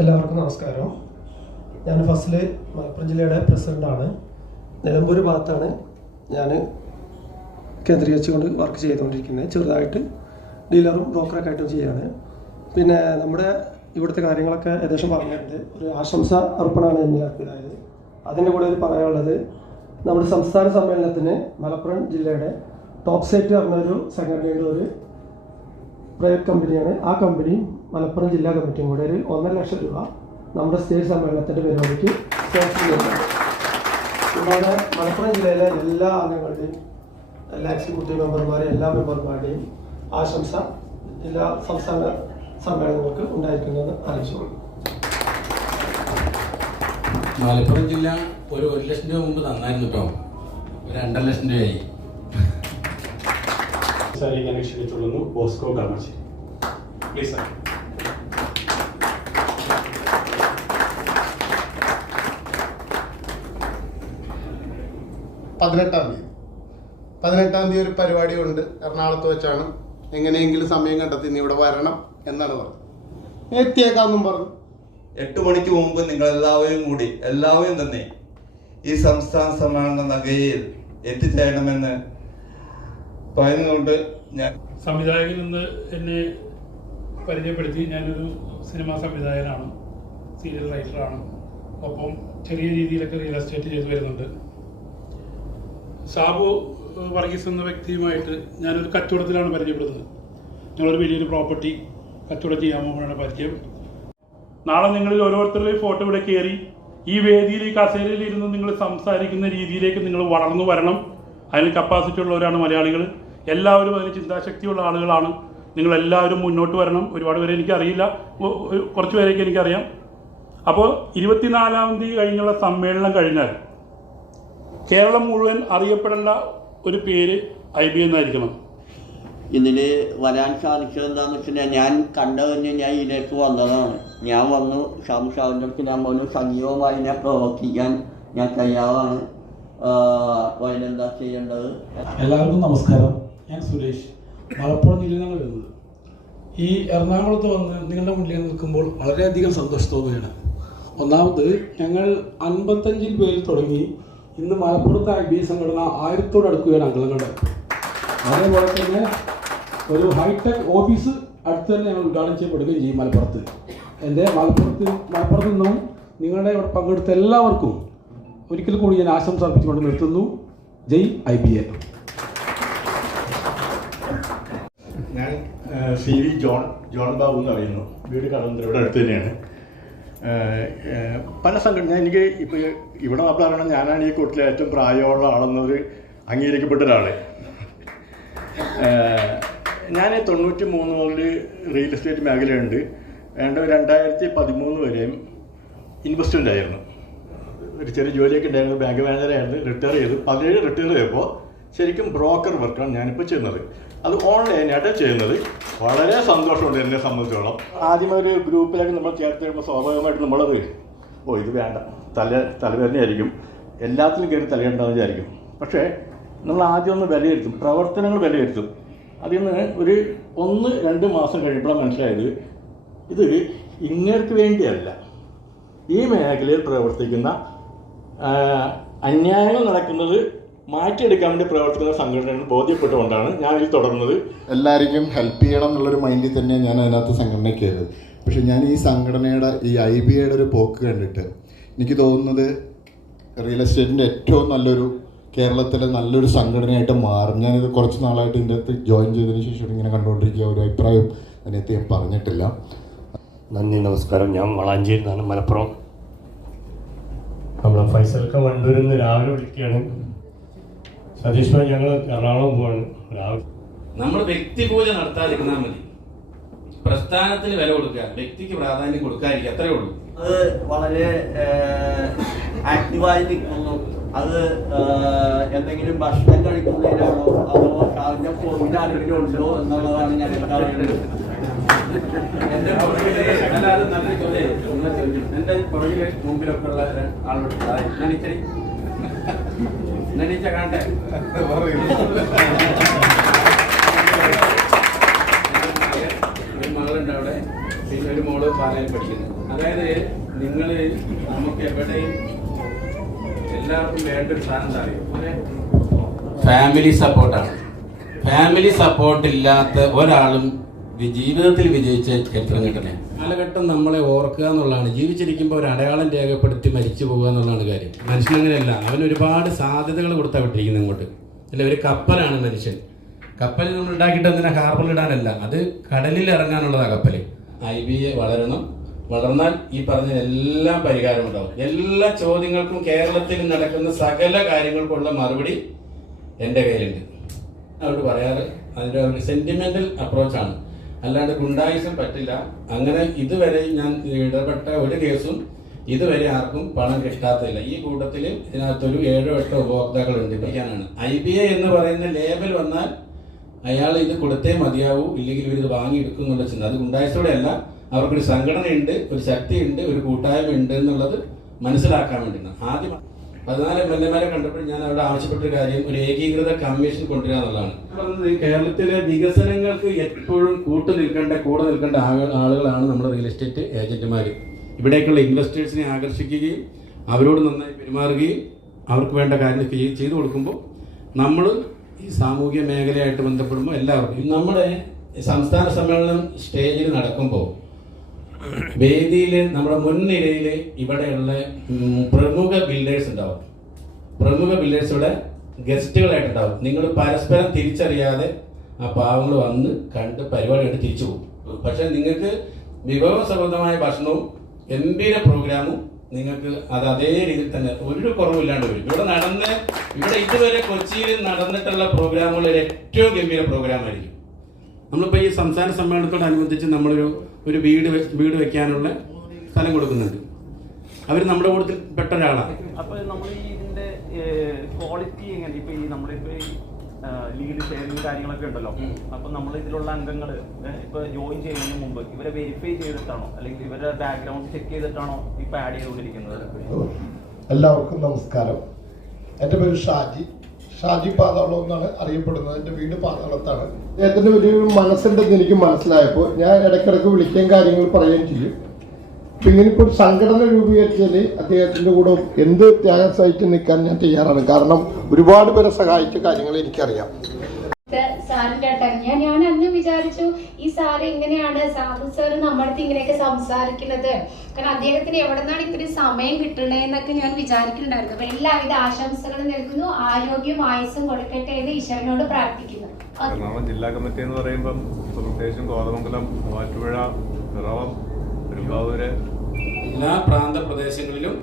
എല്ലാവർക്കും നമസ്കാരം. ഞാൻ ഫസ്റ്റിൽ മലപ്പുറം ജില്ലയുടെ പ്രസിഡൻ്റാണ്. നിലമ്പൂർ ഭാഗത്താണ് ഞാൻ കേന്ദ്രീകരിച്ചുകൊണ്ട് വർക്ക് ചെയ്തുകൊണ്ടിരിക്കുന്നത്. ചെറുതായിട്ട് ഡീലറും ബ്രോക്കറൊക്കെ ആയിട്ടും ചെയ്യാണ്. പിന്നെ നമ്മുടെ ഇവിടുത്തെ കാര്യങ്ങളൊക്കെ ഏകദേശം പറഞ്ഞിട്ടുണ്ട്. ഒരു ആശംസ അർപ്പണമാണ് എന്നിലാക്കിയതായത്. അതിൻ്റെ കൂടെ ഒരു പറയാനുള്ളത്, നമ്മുടെ സംസ്ഥാന സമ്മേളനത്തിന് മലപ്പുറം ജില്ലയുടെ ടോപ്പ് സൈറ്റ് പറഞ്ഞൊരു സംഘടനയുടെ ഒരു പ്രൈവറ്റ് കമ്പനിയാണ്. ആ കമ്പനിയും മലപ്പുറം ജില്ലാ കമ്മിറ്റിയും കൂടെ ഒരു 1.5 ലക്ഷം രൂപ നമ്മുടെ സ്റ്റേറ്റ് സമ്മേളനത്തിൻ്റെ പരിപാടിക്ക് സ്പോൺസർ ചെയ്യുന്നുണ്ട്. കൂടാതെ മലപ്പുറം ജില്ലയിലെ എല്ലാ അംഗങ്ങളുടെയും, എല്ലാ എക്സിക്യൂട്ടീവ് മെമ്പർമാരെയും എല്ലാ മെമ്പർമാരുടെയും ആശംസ എല്ലാ സംസ്ഥാന സമ്മേളനങ്ങൾക്ക് ഉണ്ടായിരിക്കുന്നതെന്ന് അറിയിച്ചുകൊള്ളു. മലപ്പുറം ജില്ല ഒരു 1 ലക്ഷം രൂപ മുമ്പ് തന്നായിരുന്നു കേട്ടോ. ഒരു 2.5 ലക്ഷം രൂപയായി. ഞാൻ ക്ഷണിച്ചുകൊള്ളുന്നു ബോസ്കോ കാമാശ്ശേരി. Please sir. പതിനെട്ടാം തീയതി ഒരു പരിപാടി ഉണ്ട് എറണാകുളത്ത് വെച്ചാണ്. എങ്ങനെയെങ്കിലും സമയം കണ്ടെത്തി നീ ഇവിടെ വരണം എന്നാണ് പറഞ്ഞത്. എത്തിയേക്കാന്നും പറഞ്ഞു. 8 മണിക്ക് മുമ്പ് നിങ്ങൾ എല്ലാവരും തന്നെ ഈ സംസ്ഥാന സമ്മേളന നഗരിയിൽ എത്തിച്ചേരണമെന്ന് പറയുന്നുകൊണ്ട് ഞാൻ സംവിധായകൻ എന്ന് എന്നെ പരിചയപ്പെടുത്തി. ഞാനൊരു സിനിമാ സംവിധായകനാണ്, സീരിയൽ റൈറ്ററാണ്. ഒപ്പം ചെറിയ രീതിയിലൊക്കെ റിയൽ എസ്റ്റേറ്റ് ചെയ്തു വരുന്നുണ്ട്. സാബു വർഗീസ് എന്ന വ്യക്തിയുമായിട്ട് ഞാനൊരു കച്ചവടത്തിലാണ് പരിചയപ്പെടുന്നത്. ഞങ്ങളൊരു വലിയൊരു പ്രോപ്പർട്ടി കച്ചവടം ചെയ്യാൻ പോകുമ്പോഴാണ് പരിചയം. നാളെ നിങ്ങളിൽ ഓരോരുത്തരുടെയും ഫോട്ടോ ഇവിടെ കയറി ഈ വേദിയിൽ, ഈ കസേരയിൽ ഇരുന്ന് നിങ്ങൾ സംസാരിക്കുന്ന രീതിയിലേക്ക് നിങ്ങൾ വളർന്നു വരണം. അതിന് കപ്പാസിറ്റി ഉള്ളവരാണ് മലയാളികൾ. എല്ലാവരും അതിന് ചിന്താശക്തിയുള്ള ആളുകളാണ്. നിങ്ങളെല്ലാവരും മുന്നോട്ട് വരണം. ഒരുപാട് പേരെ എനിക്കറിയില്ല, കുറച്ച് പേരെയൊക്കെ എനിക്കറിയാം. അപ്പോൾ 24-ാം തീയതി കഴിഞ്ഞുള്ള സമ്മേളനം കഴിഞ്ഞാൽ കേരളം മുഴുവൻ അറിയപ്പെടേണ്ട ഒരു പേര് IB എന്നായിരിക്കണം. ഇതിൽ വരാൻ സാധിച്ചത് എന്താണെന്ന് വെച്ചാൽ ഞാൻ കണ്ടതിന് ഞാൻ ഇതിലേക്ക് വന്നതാണ്. ഞാൻ വന്നു ഷാമിൻ്റെ അടുത്ത് ഞാൻ വന്നു, സജീവമായി ഞാൻ പ്രവർത്തിക്കാൻ ഞാൻ തയ്യാറാണ്. അപ്പോൾ അതിനെന്താ ചെയ്യേണ്ടത്? എല്ലാവർക്കും നമസ്കാരം. ഞാൻ സുരേഷ്, മലപ്പുറം ജില്ലയിൽ നിന്നാണ് വരുന്നത്. ഈ എറണാകുളത്ത് വന്ന് നിങ്ങളുടെ മുന്നിൽ നിൽക്കുമ്പോൾ വളരെയധികം സന്തോഷം തോന്നുകയാണ്. ഒന്നാമത്, ഞങ്ങൾ 55 പേരിൽ തുടങ്ങി ഇന്ന് മലപ്പുറത്തെ IB സംഘടന 1000-ഓട് അടുക്കുകയാണ് അംഗങ്ങളുടെ. അതേപോലെ തന്നെ ഒരു ഹൈടെക് ഓഫീസ് അടുത്ത് തന്നെ ഞങ്ങൾ ഉദ്ഘാടനം ചെയ്യപ്പെടുകയും ചെയ്യും മലപ്പുറത്ത്. എൻ്റെ മലപ്പുറത്ത് നിന്നും നിങ്ങളുടെ ഇവിടെ പങ്കെടുത്ത എല്ലാവർക്കും ഒരിക്കൽ കൂടി ഞാൻ ആശംസ അർപ്പിച്ചുകൊണ്ട് നിർത്തുന്നു. ജയ് IBA. ഞാൻ CV ജോൺ ബാബു എന്ന് അറിയുന്നു. വീട് കടവന്ത്ര ഇവിടെ അടുത്ത് തന്നെയാണ്. പല സംഘടന എനിക്ക് ഇപ്പോൾ ഇവിടെ നമ്മൾ അറിയണം, ഞാനാണ് ഈ കൂട്ടിലെ ഏറ്റവും പ്രായമുള്ള ആളെന്നൊരു അംഗീകരിക്കപ്പെട്ട ഒരാൾ. ഞാൻ 93 മുതൽ റിയൽ എസ്റ്റേറ്റ് മേഖലയുണ്ട്. 2013 വരെയും ഇൻവെസ്റ്റ്മെൻ്റ് ആയിരുന്നു. ഒരു ചെറിയ ജോലിയൊക്കെ ഉണ്ടായിരുന്നു, ബാങ്ക് മാനേജറായിരുന്നു. റിട്ടയർ ചെയ്തു. 17 റിട്ടയർ ചെയ്തപ്പോൾ ശരിക്കും ബ്രോക്കർ വർക്കാണ് ഞാനിപ്പോൾ ചെയ്യുന്നത്. അത് ഓൺലൈനായിട്ട് ചെയ്യുന്നത്. വളരെ സന്തോഷമുണ്ട് എന്നെ സംബന്ധിച്ചോളം. ആദ്യം ഒരു ഗ്രൂപ്പിലൊക്കെ നമ്മൾ ചേർത്ത് കഴിയുമ്പോൾ സ്വാഭാവികമായിട്ട് നമ്മളത് ഇത് വേണ്ട, തലവേദനയായിരിക്കും, എല്ലാത്തിലും കയറി തലയുണ്ടാവുന്ന വിചാരിക്കും. പക്ഷേ നമ്മൾ ആദ്യം ഒന്ന് വിലയിരുത്തും, പ്രവർത്തനങ്ങൾ വിലയിരുത്തും. അതിൽ നിന്ന് ഒരു 1-2 മാസം കഴിയുമ്പോഴാണ് മനസ്സിലായത് ഇത് ഇങ്ങേർക്ക് വേണ്ടിയല്ല, ഈ മേഖലയിൽ പ്രവർത്തിക്കുന്ന അന്യായങ്ങൾ നടക്കുന്നത് മാറ്റിയെടുക്കാൻ വേണ്ടി പ്രവർത്തിക്കുന്ന സംഘടനകൾ ബോധ്യപ്പെട്ടുകൊണ്ടാണ് ഞാൻ ഇതിൽ തുടർന്നത്. എല്ലാവർക്കും ഹെൽപ്പ് ചെയ്യണം എന്നുള്ളൊരു മൈൻഡിൽ തന്നെയാണ് ഞാൻ അതിനകത്ത് സംഘടനയ്ക്ക് കയറിയത്. പക്ഷെ ഞാൻ ഈ സംഘടനയുടെ ഈ IBAയുടെ ഒരു പോക്ക് കണ്ടിട്ട് എനിക്ക് തോന്നുന്നത് റിയൽ എസ്റ്റേറ്റിൻ്റെ ഏറ്റവും നല്ലൊരു, കേരളത്തിലെ നല്ലൊരു സംഘടനയായിട്ട് മാറും. ഞാനിത് കുറച്ച് നാളായിട്ട് ഇതിൻ്റെ അകത്ത് ജോയിൻ ചെയ്തതിന് ശേഷം ഇങ്ങനെ കണ്ടുകൊണ്ടിരിക്കുക. ഒരു അഭിപ്രായം അതിനകത്ത് ഞാൻ പറഞ്ഞിട്ടില്ല. നന്ദി, നമസ്കാരം. ഞാൻ വളാഞ്ചേരി നിന്നാണ്, മലപ്പുറം. നമ്മളെ ഫൈസൽക്ക വണ്ടൂരിൽ നിന്ന് രാവിലെ വിളിക്കുകയാണ്. സതീഷ് ഭായി, ഞങ്ങൾ എറണാകുളം പോവാണ് രാവിലെ. നമ്മൾ വ്യക്തിപൂജ നടത്താതിരുന്നാൽ മതി. പ്രസ്ഥാനത്തിന് വില കൊടുക്കുക, വ്യക്തിക്ക് പ്രാധാന്യം കൊടുക്കാതിരിക്കുക, അത്രേ ഉള്ളൂ. അത് വളരെ ആക്റ്റീവായി നിൽക്കുന്നു. അത് എന്തെങ്കിലും ഭക്ഷണം കഴിക്കുന്നതിനാണോ അതോ ഷാവിൻ്റെ ഫോണിൽ ആരെങ്കിലും ഉണ്ടോ എന്നുള്ളതാണ് ഞാൻ അറിയുന്നത്. എന്റെ പുറകില് അല്ലാതെ നല്ലൊരു ചോദ്യം. എന്റെ പുറകില് മുമ്പിലൊക്കെ ഉള്ള ആളോട് നനീച്ച കാണട്ടെ. ഒരു മകളുണ്ട് അവിടെ, പിന്നെ ഒരു മോള് പാലയിൽ പഠിക്കുന്നു. അതായത് ഒരു സാധനം എന്താ അറിയോ, ഫാമിലി സപ്പോർട്ടാണ്. ഫാമിലി സപ്പോർട്ട് ഇല്ലാത്ത ഒരാളും ജീവിതത്തിൽ വിജയിച്ച ചരിത്രം കിട്ടണേ. കാലഘട്ടം നമ്മളെ ഓർക്കുക എന്നുള്ളതാണ്. ജീവിച്ചിരിക്കുമ്പോൾ ഒരു അടയാളം രേഖപ്പെടുത്തി മരിച്ചു പോകുക എന്നുള്ളതാണ് കാര്യം. മനുഷ്യനങ്ങനെയല്ല, അവന് ഒരുപാട് സാധ്യതകൾ കൊടുത്താൽ വിട്ടിരിക്കുന്നത് ഇങ്ങോട്ട്. അല്ല, ഒരു കപ്പലാണ് മനുഷ്യൻ. കപ്പൽ നമ്മൾ ഉണ്ടാക്കിയിട്ട് എന്തിനാ ഹാർബറിൽ ഇടാനല്ല, അത് കടലിൽ ഇറങ്ങാനുള്ളതാണ് കപ്പൽ. IBA വളരണം. വളർന്നാൽ ഈ പറഞ്ഞ എല്ലാ പരിഹാരം ഉണ്ടാവും. എല്ലാ ചോദ്യങ്ങൾക്കും കേരളത്തിൽ നടക്കുന്ന സകല കാര്യങ്ങൾക്കുള്ള മറുപടി എൻ്റെ കയ്യിലുണ്ട്. അവരോട് പറയാറ് അതിൻ്റെ ഒരു സെന്റിമെന്റൽ അപ്രോച്ചാണ്, അല്ലാണ്ട് ഗുണ്ടായിസം പറ്റില്ല. അങ്ങനെ ഇതുവരെ ഞാൻ ഇടപെട്ട ഒരു കേസും ഇതുവരെ ആർക്കും പണം കിട്ടാത്തില്ല. ഈ കൂട്ടത്തിൽ ഇതിനകത്തൊരു 7-8 ഉപഭോക്താക്കളുണ്ട്. ഇരിക്കാനാണ് IBA എന്ന് പറയുന്ന ലേബൽ വന്നാൽ അയാൾ ഇത് കൊടുത്തേ മതിയാവൂ, ഇല്ലെങ്കിൽ ഇവരിത് വാങ്ങിയെടുക്കും എന്നുള്ള ചിന്ത. അത് ഗുണ്ടായിസോടെ അല്ല, അവർക്കൊരു സംഘടനയുണ്ട്, ഒരു ശക്തിയുണ്ട്, ഒരു കൂട്ടായ്മ ഉണ്ട് എന്നുള്ളത് മനസ്സിലാക്കാൻ വേണ്ടിയാണ്. ആദ്യം 14 MLA കണ്ടപ്പോൾ ഞാൻ അവിടെ ആവശ്യപ്പെട്ട കാര്യം ഒരു ഏകീകൃത കമ്മീഷൻ കൊണ്ടുവരിക എന്നുള്ളതാണ്. പറഞ്ഞത് കേരളത്തിലെ വികസനങ്ങൾക്ക് എപ്പോഴും കൂടെ നിൽക്കേണ്ട ആളുകളാണ് നമ്മുടെ റിയൽ എസ്റ്റേറ്റ് ഏജന്റുമാർ. ഇവിടേക്കുള്ള ഇൻവെസ്റ്റേഴ്സിനെ ആകർഷിക്കുകയും അവരോട് നന്നായി പെരുമാറുകയും അവർക്ക് വേണ്ട കാര്യങ്ങൾ ചെയ്തു കൊടുക്കുമ്പോൾ നമ്മൾ ഈ സാമൂഹ്യ മേഖലയായിട്ട് ബന്ധപ്പെടുമ്പോൾ എല്ലാവർക്കും നമ്മുടെ സംസ്ഥാന സമ്മേളനം സ്റ്റേജിൽ നടക്കുമ്പോൾ വേദിയിൽ നമ്മുടെ മുൻനിരയിൽ ഇവിടെയുള്ള പ്രമുഖ ബിൽഡേഴ്സ് ഉണ്ടാവും. പ്രമുഖ ബിൽഡേഴ്സ് ഇവിടെ ഗസ്റ്റുകളായിട്ടുണ്ടാവും. നിങ്ങൾ പരസ്പരം തിരിച്ചറിയാതെ ആ പാവങ്ങൾ വന്ന് കണ്ട് പരിപാടി എടുത്ത് തിരിച്ചു പോകും. പക്ഷെ നിങ്ങൾക്ക് വിഭവസമൃദ്ധമായ ഭക്ഷണവും ഗംഭീര പ്രോഗ്രാമും നിങ്ങൾക്ക് അത് അതേ രീതിയിൽ തന്നെ ഒരു കുറവില്ലാണ്ട് വരും. ഇവിടെ ഇതുവരെ കൊച്ചിയിൽ നടന്നിട്ടുള്ള പ്രോഗ്രാമുകൾ ഏറ്റവും ഗംഭീര പ്രോഗ്രാമായിരിക്കും. നമ്മളിപ്പോൾ ഈ സംസ്ഥാന സമ്മേളനത്തോടനുബന്ധിച്ച് നമ്മളൊരു വീട് വെക്കാനുള്ള സ്ഥലം കൊടുക്കുന്നുണ്ട്. അവർ നമ്മുടെ കൂട്ടത്തിൽ പെട്ട ഒരാളാണ്. അപ്പോൾ നമ്മൾ ഈ ഇതിന്റെ ക്വാളിറ്റി എങ്ങനെ, ഇപ്പൊ ഈ നമ്മളിപ്പോ ലീഡ് ഷെയറിങഗ് കാര്യങ്ങളൊക്കെ ഉണ്ടല്ലോ, അപ്പൊ നമ്മൾ ഇതിലുള്ള അംഗങ്ങൾ ഇപ്പൊ ജോയിൻ ചെയ്യുന്നതിന് മുമ്പ് ഇവരെ വെരിഫൈ ചെയ്തിട്ടാണോ അല്ലെങ്കിൽ ഇവരുടെ ബാക്ക്ഗ്രൗണ്ട് ചെക്ക് ചെയ്തിട്ടാണോ ഇപ്പൊ ആഡ് ചെയ്തുകൊണ്ടിരിക്കുന്നത്? എല്ലാവർക്കും നമസ്കാരം. എൻ്റെ പേര് ഷാജി പാതാളം എന്നാണ് അറിയപ്പെടുന്നത്. എൻ്റെ വീട് പാതാളത്താണ്. അദ്ദേഹത്തിൻ്റെ ഒരു മനസ്സുണ്ടെന്ന് എനിക്ക് മനസ്സിലായപ്പോൾ ഞാൻ ഇടയ്ക്കിടയ്ക്ക് വിളിക്കുകയും കാര്യങ്ങൾ പറയുകയും ചെയ്യും. അപ്പം ഇങ്ങനെ ഇപ്പോൾ ഒരു സംഘടന രൂപീകരിച്ചാൽ അദ്ദേഹത്തിൻ്റെ കൂടെ എന്ത് ത്യാഗം സഹിച്ച് നിൽക്കാൻ ഞാൻ തയ്യാറാണ്. കാരണം ഒരുപാട് പേരെ സഹായിച്ച കാര്യങ്ങൾ എനിക്കറിയാം. സാറിന്റെ ഞാൻ അന്ന് വിചാരിച്ചു ഈ സാറ് എങ്ങനെയാണ് സാധു സാറ് നമ്മുടെ ഇങ്ങനെയൊക്കെ സംസാരിക്കുന്നത്, കാരണം അദ്ദേഹത്തിന് എവിടെ നിന്നാണ് ഇത്രയും സമയം കിട്ടണേന്നൊക്കെ ഞാൻ വിചാരിക്കുന്നുണ്ടായിരുന്നു. അപ്പൊ എല്ലാവിധ ആശംസകളും നൽകുന്നു. ആരോഗ്യം ആയുസ്സും കൊടുക്കട്ടെ എന്ന് ഈശ്വരനോട് പ്രാർത്ഥിക്കുന്നു. എറണാകുളം ജില്ലാ കമ്മിറ്റി എന്ന് പറയുമ്പം പ്രത്യേകിച്ചും കോതമംഗലം, മൂവാറ്റുപുഴ, പിറവം, പെരുമ്പാവൂര് എല്ലാ പ്രാന്ത പ്രദേശങ്ങളിലും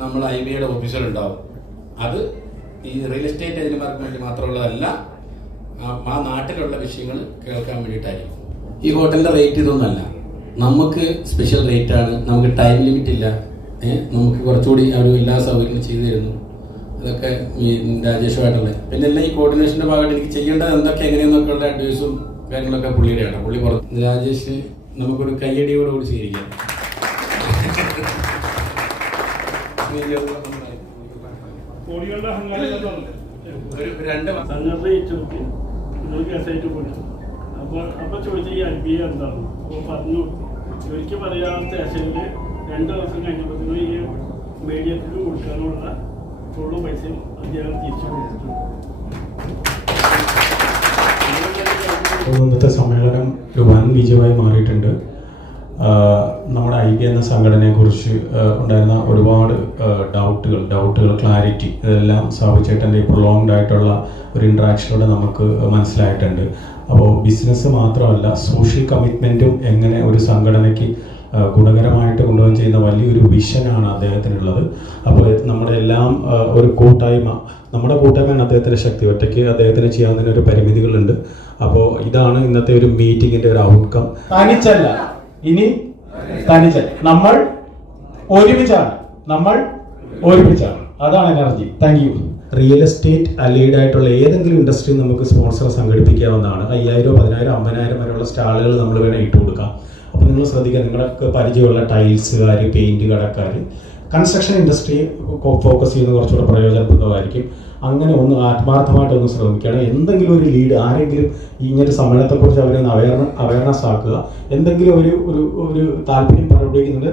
നമ്മൾ IBAയുടെ ഓഫീസർ ഉണ്ടാവും. അത് ഈ റിയൽ എസ്റ്റേറ്റ് ഏജന്റുമാർക്ക് വേണ്ടി മാത്രമുള്ളതല്ല, ആ നാട്ടിലുള്ള വിഷയങ്ങൾ കേൾക്കാൻ വേണ്ടിയിട്ടായിരിക്കും. ഈ ഹോട്ടലിൻ്റെ റേറ്റ് ഇതൊന്നുമല്ല, നമുക്ക് സ്പെഷ്യൽ റേറ്റാണ്. നമുക്ക് ടൈം ലിമിറ്റ് ഇല്ല. നമുക്ക് കുറച്ചുകൂടി അവർ എല്ലാ സൗകര്യങ്ങളും ചെയ്തു തരുന്നു. അതൊക്കെ ഈ രാജേഷുമായിട്ടുള്ള പിന്നെ എല്ലാം ഈ കോർഡിനേഷൻ്റെ ഭാഗമായിട്ട് എനിക്ക് ചെയ്യേണ്ടത് എന്തൊക്കെ എങ്ങനെയെന്നൊക്കെ ഉള്ള അഡ്വൈസും കാര്യങ്ങളൊക്കെ പുള്ളിയുടെയാണ്. പുള്ളി പുറത്ത് രാജേഷ് നമുക്കൊരു കയ്യടിയോട് കൂടി സ്വീകരിക്കാം. കോടികളുടെ അഹങ്കാരം അപ്പൊ ചോദിച്ച ഈ IBA എന്താണ്? അപ്പോൾ പറഞ്ഞു ഒരിക്കൽ പറയാത്ത സ്റ്റേഷനിൽ 2 ദിവസം കഴിഞ്ഞപ്പോഴത്തേനും ഈ മീഡിയത്തിന് കൊടുക്കാനുള്ള ഫുള്ള് പൈസയും അദ്ദേഹം തിരിച്ചു കൊടുത്തിട്ടുണ്ട്. ഇന്നത്തെ സമ്മേളനം ഒരു വൻ വിജയമായി മാറിയിട്ടുണ്ട്. നമ്മുടെ IBA എന്ന സംഘടനയെക്കുറിച്ച് ഉണ്ടായിരുന്ന ഒരുപാട് ഡൗട്ടുകൾ ക്ലാരിറ്റി ഇതെല്ലാം സാബുചേട്ടൻ്റെ പ്രൊലോങ്ഡ് ആയിട്ടുള്ള ഒരു ഇൻട്രാക്ഷനിലൂടെ നമുക്ക് മനസ്സിലായിട്ടുണ്ട്. അപ്പോൾ ബിസിനസ് മാത്രമല്ല, സോഷ്യൽ കമ്മിറ്റ്മെൻറ്റും എങ്ങനെ ഒരു സംഘടനയ്ക്ക് ഗുണകരമായിട്ട് കൊണ്ടുപോകാൻ ചെയ്യുന്ന വലിയൊരു വിഷനാണ് അദ്ദേഹത്തിനുള്ളത്. അപ്പോൾ നമ്മുടെ എല്ലാം ഒരു നമ്മുടെ കൂട്ടായ്മയാണ് അദ്ദേഹത്തിൻ്റെ ശക്തി. ഒറ്റയ്ക്ക് അദ്ദേഹത്തിന് ചെയ്യാവുന്നതിന് ഒരു പരിമിതികളുണ്ട്. അപ്പോൾ ഇതാണ് ഇന്നത്തെ ഒരു മീറ്റിങ്ങിൻ്റെ ഒരു ഔട്ട്കം. തനിച്ചല്ല, ഇനി തനിച്ചല്ല, നമ്മൾ ഒരുമിച്ചാണ്. അതാണ് energy. Thank you. Real estate allied ആയിട്ടുള്ള ഏതെങ്കിലും ഇൻഡസ്ട്രി നമുക്ക് സ്പോൺസർ സംഘടിപ്പിക്കാവുന്നതാണ്. 5000, 10000, 50,000 വരെയുള്ള സ്റ്റാളുകൾ നമ്മൾ വേണം ഇട്ട് കൊടുക്കാം. അപ്പോൾ നിങ്ങൾ ശ്രദ്ധിക്കുക, നിങ്ങൾക്ക് പരിചയമുള്ള ടൈൽസുകാർ, പെയിൻറ്റ് കടക്കാർ, കൺസ്ട്രക്ഷൻ ഇൻഡസ്ട്രി ഫോക്കസ് ചെയ്യുന്നത് കുറച്ചുകൂടെ പ്രയോജനപ്രദമായിരിക്കും. അങ്ങനെ ഒന്ന് ആത്മാർത്ഥമായിട്ടൊന്ന് ശ്രമിക്കുകയാണ്. എന്തെങ്കിലും ഒരു ലീഡ്, ആരെങ്കിലും ഇങ്ങനത്തെ സമ്മേളനത്തെക്കുറിച്ച് അവരൊന്ന് അവയർനെസ് ആക്കുക. എന്തെങ്കിലും ഒരു താല്പര്യം പ്രകടിപ്പിക്കുന്നുണ്ട്,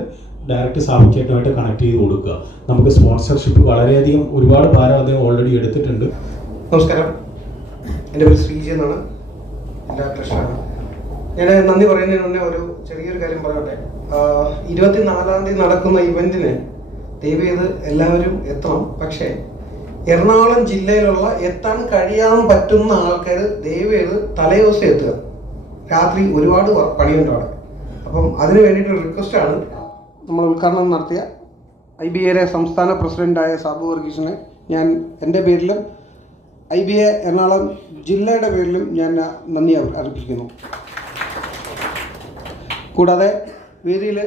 ഡയറക്റ്റ് സാബുചേട്ടനുമായിട്ട് കണക്ട് ചെയ്ത് കൊടുക്കുക. നമുക്ക് സ്പോൺസർഷിപ്പ് വളരെയധികം ഒരുപാട് ഭാരം അദ്ദേഹം ഓൾറെഡി എടുത്തിട്ടുണ്ട്. നമസ്കാരം, എൻ്റെ പേര് ശ്രീജി എന്നാണ്, എൻ്റെ കൃഷ്ണനാണ്. ഞാൻ നന്ദി പറയുന്നതിന് മുന്നേ ഒരു ചെറിയൊരു കാര്യം പറയട്ടെ. 24-ാം തീയതി നടക്കുന്ന ഇവൻറ്റിന് ദയവേത് എല്ലാവരും എത്തണം. പക്ഷേ എറണാകുളം ജില്ലയിലുള്ള എത്താൻ കഴിയാൻ പറ്റുന്ന ആൾക്കാർ ദയവേത് തലേദിവസം എത്തുക. രാത്രി ഒരുപാട് പണിയുണ്ട് അവിടെ. അപ്പം അതിന് വേണ്ടിയിട്ടൊരു റിക്വസ്റ്റാണ്. നമ്മൾ ഉദ്ഘാടനം നടത്തിയ IBA സംസ്ഥാന പ്രസിഡൻ്റായ സാബു വർഗീസിനെ ഞാൻ എൻ്റെ പേരിലും IBA എറണാകുളം ജില്ലയുടെ പേരിലും ഞാൻ നന്ദി അർപ്പിക്കുന്നു. കൂടാതെ വേദിയിൽ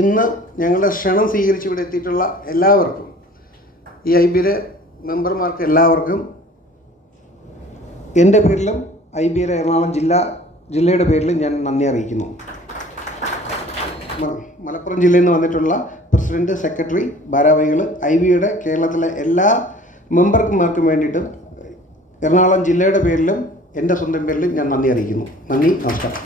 ഇന്ന് ഞങ്ങളുടെ ക്ഷണം സ്വീകരിച്ച് ഇവിടെ എത്തിയിട്ടുള്ള എല്ലാവർക്കും, ഈ IBA മെമ്പർമാർക്ക് എല്ലാവർക്കും എൻ്റെ പേരിലും IBA എറണാകുളം ജില്ലയുടെ പേരിലും ഞാൻ നന്ദി അറിയിക്കുന്നു. മലപ്പുറം ജില്ലയിൽ നിന്ന് വന്നിട്ടുള്ള പ്രസിഡന്റ്, സെക്രട്ടറി, ഭാരവാഹികൾ, IBA കേരളത്തിലെ എല്ലാ മെമ്പർമാർക്കും വേണ്ടിയിട്ടും എറണാകുളം ജില്ലയുടെ പേരിലും എൻ്റെ സ്വന്തം പേരിലും ഞാൻ നന്ദി അറിയിക്കുന്നു. നന്ദി, നമസ്കാരം.